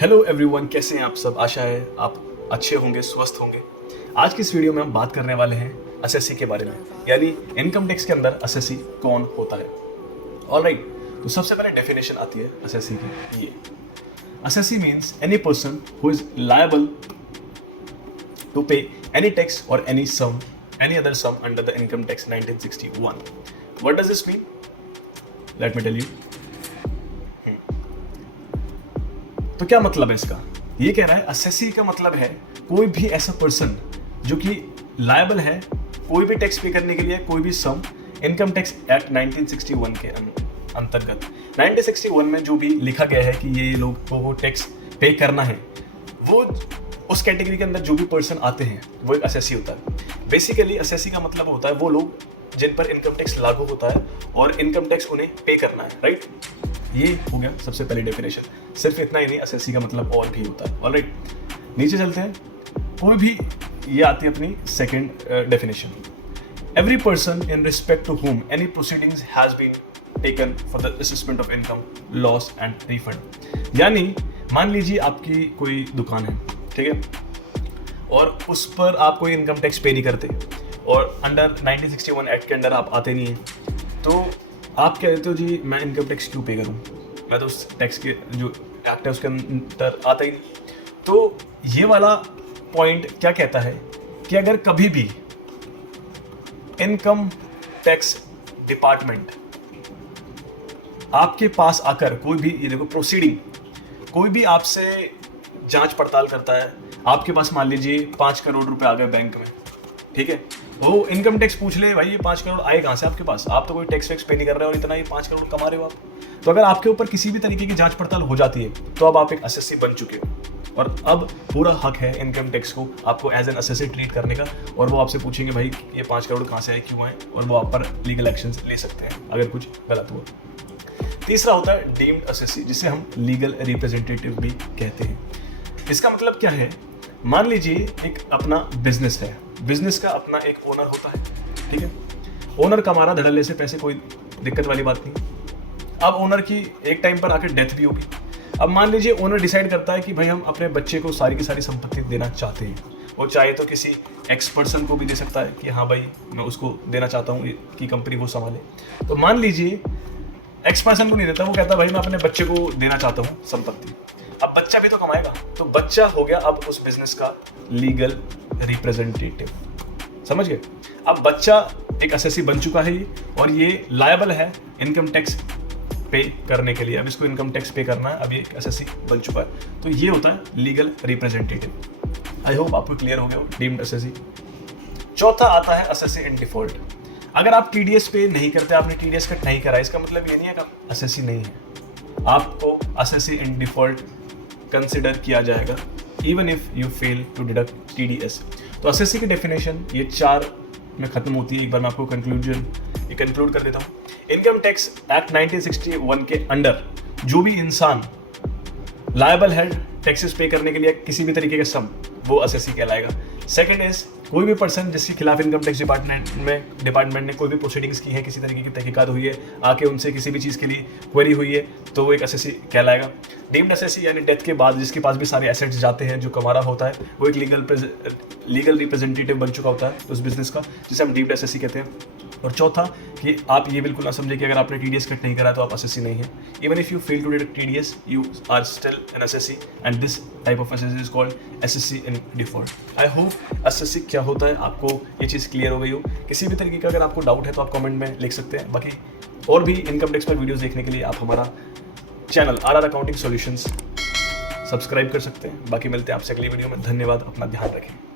Hello everyone, कैसे हैं आप सब। आशा है आप अच्छे होंगे, स्वस्थ होंगे। आज की इस वीडियो में हम बात करने वाले हैं एसएससी के बारे में, यानी इनकम टैक्स के अंदर एसएससी कौन होता है। ऑलराइट, तो सबसे पहले डेफिनेशन आती है एसएससी की। ये assessee means any person who is liable to pay any tax और any other sum under the income tax 1961. What does this mean? Let me tell you. तो क्या मतलब है इसका? ये कह रहा है एसएससी का मतलब है कोई भी ऐसा पर्सन जो कि लायबल है कोई भी टैक्स पे करने के लिए कोई भी सम इनकम टैक्स एक्ट 1961 के अंतर्गत 1961 में जो भी लिखा गया है कि ये लोग को वो टैक्स पे करना है, वो उस कैटेगरी के अंदर जो भी पर्सन आते हैं वो एक एसएससी होता है। बेसिकली एसएससी का मतलब होता है वो लोग जिन पर इनकम टैक्स लागू होता है और इनकम टैक्स उन्हें पे करना है, राइट। ये हो गया सबसे पहली डेफिनेशन। सिर्फ इतना ही नहीं, एसएससी का मतलब और भी होता है। ऑलराइट, नीचे चलते हैं। कोई भी, ये आती है अपनी second definition. Every person in respect to whom any proceedings has been taken for the assessment of income, loss and refund. यानी मान लीजिए आपकी कोई दुकान है, ठीक है, और उस पर आप कोई इनकम टैक्स पे नहीं करते और अंडर 1961 एक्ट के अंडर आप आते नहीं हैं, तो आप कहते हो जी मैं इनकम टैक्स क्यों पे करूं, मैं तो उस टैक्स के जो एक्ट है उसके अंदर आता ही नहीं। तो ये वाला पॉइंट क्या कहता है कि अगर कभी भी इनकम टैक्स डिपार्टमेंट आपके पास आकर कोई भी, ये देखो प्रोसीडिंग, कोई भी आपसे जांच पड़ताल करता है, आपके पास मान लीजिए 5 करोड़ रुपए आ गए बैंक में, ठीक है, वो इनकम टैक्स पूछ ले भाई ये 5 करोड़ आए कहाँ से आपके पास, आप तो कोई टैक्स वैक्स पे नहीं कर रहे हो और इतना ये 5 करोड़ कमा रहे हो आप। तो अगर आपके ऊपर किसी भी तरीके की जांच पड़ताल हो जाती है तो अब आप एक एसएससी बन चुके हो और अब पूरा हक है इनकम टैक्स को आपको एज एन एसएससी ट्रीट करने का। और वो आपसे पूछेंगे भाई ये 5 करोड़ कहाँ से आए, क्यों आए, और वो आप पर लीगल एक्शन ले सकते हैं अगर कुछ गलत हुआ। तीसरा होता है डीम्ड एसएससी, जिसे हम लीगल रिप्रेजेंटेटिव भी कहते हैं। इसका मतलब क्या है, मान लीजिए एक अपना बिजनेस है, बिजनेस का अपना एक ओनर होता है, ठीक है, ओनर कमा रहा धड़ल्ले से पैसे, कोई दिक्कत वाली बात नहीं। अब ओनर की एक टाइम पर आकर डेथ भी होगी। अब मान लीजिए ओनर डिसाइड करता है कि भाई हम अपने बच्चे को सारी की सारी संपत्ति देना चाहते हैं। वो चाहे तो किसी एक्स पर्सन को भी दे सकता है कि हाँ भाई मैं उसको देना चाहता हूँ कि कंपनी वो संभाले। तो मान लीजिए एक्स पर्सन को नहीं देता, वो कहता है भाई मैं अपने बच्चे को देना चाहता हूँ संपत्ति। अब बच्चा भी तो कमाएगा, तो बच्चा हो गया अब उस बिजनेस का लीगल रिप्रेजेंटेटिव, समझ गए। अब बच्चा एक एसएससी बन चुका है ये, और ये लायबल है इनकम टैक्स पे करने के लिए। अब इसको इनकम टैक्स पे करना है, अब ये एक एसएससी बन चुका है, तो ये होता है लीगल रिप्रेजेंटेटिव। आई होप आपको क्लियर हो गया डीम्ड एसएससी। चौथा आता है एसएससी इन डिफॉल्ट। अगर आप टीडीएस पे नहीं करते, आपने टीडीएस कट नहीं करा, इसका मतलब ये नहीं है कि आप एसएससी नहीं है, आपको एसएससी इन डिफॉल्ट कंसिडर किया जाएगा even if you fail to deduct TDS. तो एसएससी की डेफिनेशन ये 4 में खत्म होती है। एक बार मैं आपको कंक्लूड कर देता हूँ। इनकम टैक्स एक्ट 1961 के अंडर जो भी इंसान लायबल है टैक्सेस पे करने के लिए किसी भी तरीके का सम, वो एसएससी कहलाएगा। सेकंड इज कोई भी पर्सन जिसके खिलाफ इनकम टैक्स डिपार्टमेंट ने कोई भी प्रोसीडिंग्स की है, किसी तरीके की तहकीकात हुई है, आके उनसे किसी भी चीज़ के लिए क्वेरी हुई है, तो वो एक एसएससी कहलाएगा। डीम्ड एसएससी यानी डेथ के बाद जिसके पास भी सारे एसेट्स जाते हैं, जो कमा रहा होता है, वो एक लीगल रिप्रेजेंटेटिव बन चुका होता है उस बिजनेस का, जिसे हम डीम्ड एसएससी कहते हैं। और चौथा कि आप ये बिल्कुल ना समझे कि अगर आपने टीडीएस कट नहीं करा तो आप एसएससी नहीं है। Even if you fail to deduct TDS you are still an assessee, and this type of assessee is called assessee in default. I hope assessee क्या होता है आपको ये चीज़ क्लियर हो गई हो। किसी भी तरीके का अगर आपको डाउट है तो आप कमेंट में लिख सकते हैं। बाकी और भी इनकम टैक्स पर वीडियोस देखने के लिए आप हमारा channel RR accounting solutions subscribe कर सकते हैं। बाकी मिलते हैं आपसे अगली वीडियो में। धन्यवाद, अपना ध्यान रखें।